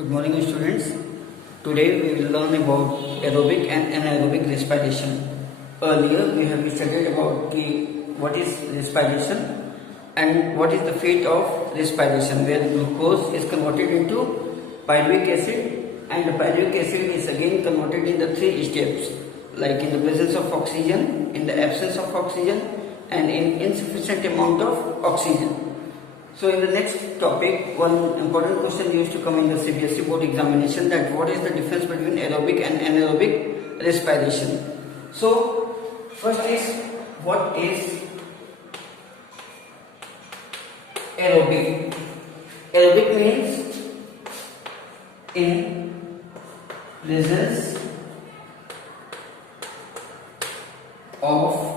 Good morning, students. Today we will learn about aerobic and anaerobic respiration. Earlier we have studied about what is respiration and what is the fate of respiration, where glucose is converted into pyruvic acid, and the pyruvic acid is again converted in the three steps, like in the presence of oxygen, in the absence of oxygen, and in insufficient amount of oxygen. So in the next topic, one important question used to come in the CBSE board examination, that what is the difference between aerobic and anaerobic respiration. So first is, what is aerobic? Aerobic means in presence of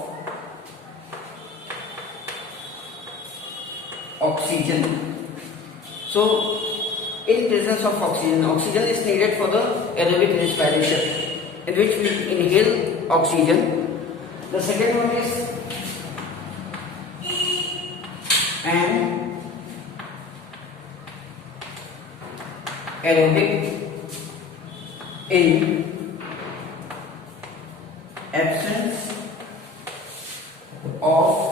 oxygen. So in presence of oxygen, oxygen is needed for the aerobic respiration, in which we inhale oxygen. The second one is anaerobic, in absence of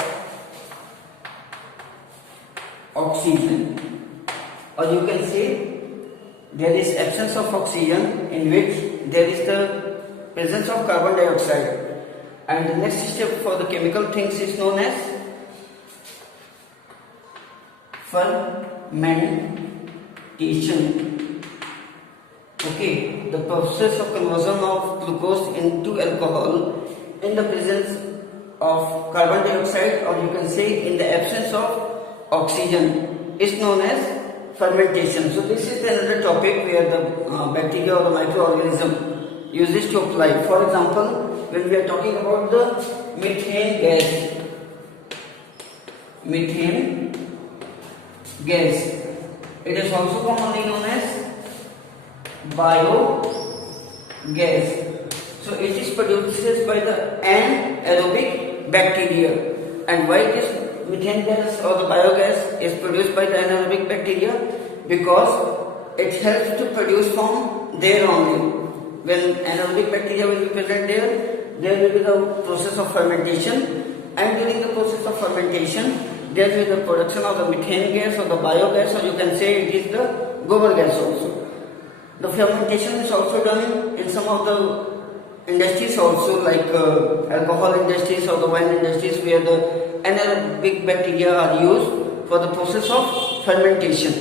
oxygen, or you can say there is absence of oxygen, in which there is the presence of carbon dioxide, and the next step for the chemical things is known as fermentation. Okay, the process of conversion of glucose into alcohol in the presence of carbon dioxide, or you can say in the absence of oxygen, is known as fermentation. So this is another topic where the bacteria or the microorganism uses to apply. For example, when we are talking about the methane gas, it is also commonly known as biogas. So it is produced by the anaerobic bacteria. And why this methane gas or the biogas is produced by the anaerobic bacteria? Because it helps to produce from there only. When anaerobic bacteria will be present there will be the process of fermentation, and during the process of fermentation there will be the production of the methane gas or the biogas, or you can say it is the gobar gas also. The fermentation is also done in some of the industries also, like alcohol industries or the wine industries, where the anaerobic bacteria are used for the process of fermentation.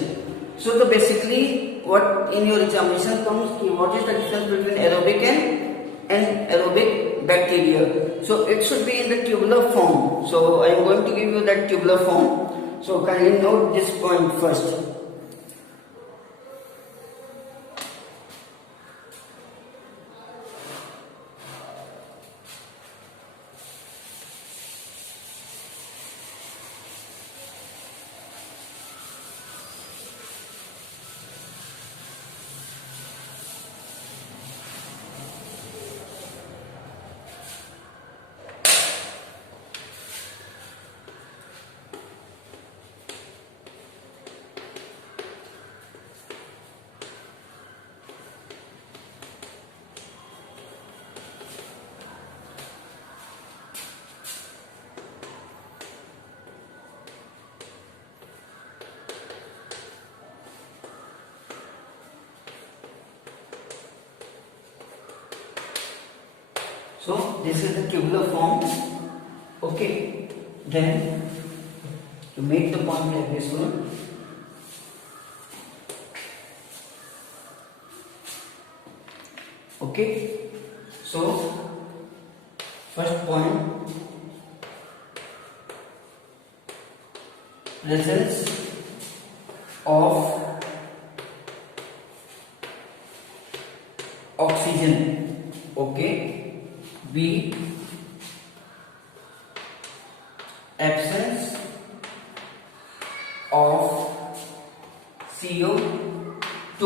So the basically what in your examination comes, what is the difference between aerobic and anaerobic bacteria? So it should be in the tubular form. So I am going to give you that tubular form. So kindly note this point first. So this is the tubular form. Okay, then to make the point like this one, okay. So first point, presence of oxygen. Okay. B, absence of CO2.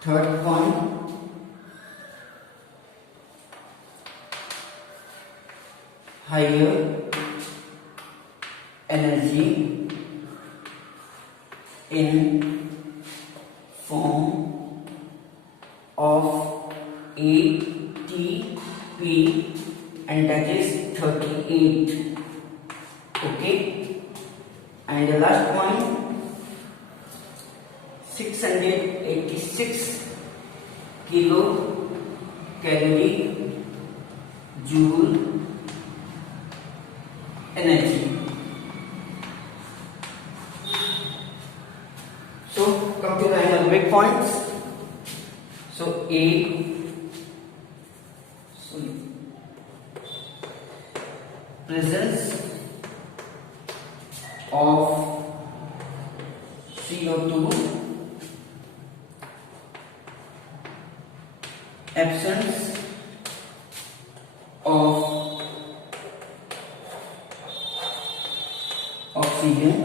Third point, higher energy in form of ATP, and that is 38. Okay, and the last one, 686 kilocalorie joule energy. So come to the anaerobic points. So presence of CO2, absence of oxygen,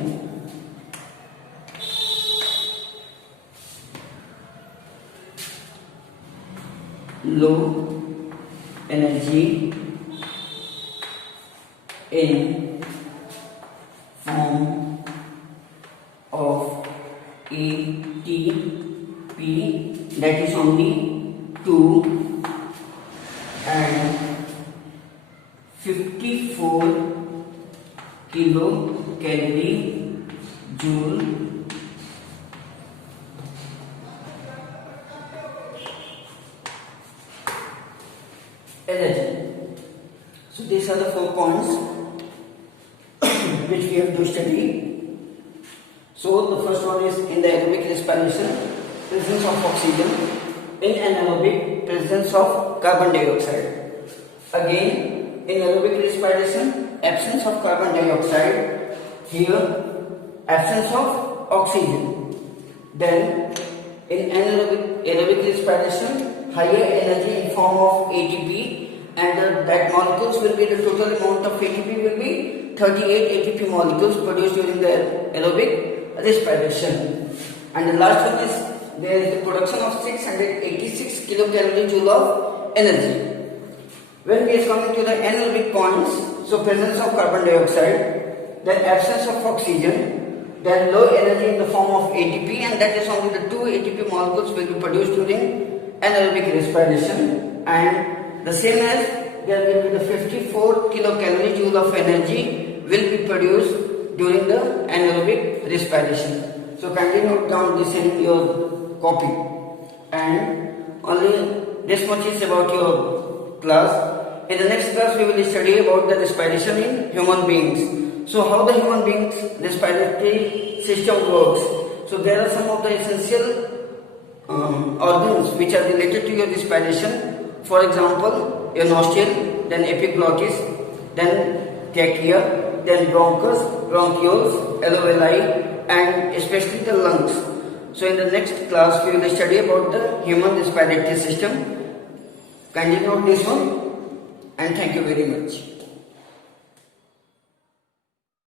low energy in form of ATP, that is only 2, and 54 kilocalorie joule energy. So these are the 4 points which we have to study. So the first one is in the aerobic respiration, presence of oxygen; in anaerobic, presence of carbon dioxide. Again, in aerobic respiration, absence of carbon dioxide. Here, absence of oxygen. Then, in aerobic respiration, higher energy in form of ATP, and that molecules will be, the total amount of ATP will be 38 ATP molecules produced during the aerobic respiration. And the last one is, there is the production of 686 kilocalorie joule of energy. When we are coming to the anaerobic points, so presence of carbon dioxide, then absence of oxygen, then low energy in the form of ATP, and that is only the 2 ATP molecules will be produced during anaerobic respiration, and the same as there will be the 54 kilocalorie joule of energy will be produced during the anaerobic respiration. So kindly note down this in your copy, and only this much is about your class. In the next class we will study about the respiration in human beings. So how the human beings respiratory system works. So there are some of the essential organs which are related to your respiration. For example, your nostril, then epiglottis, then trachea, then bronchus, bronchioles, alveoli, and especially the lungs. So in the next class we will study about the human respiratory system. Kindly note this one, and thank you very much.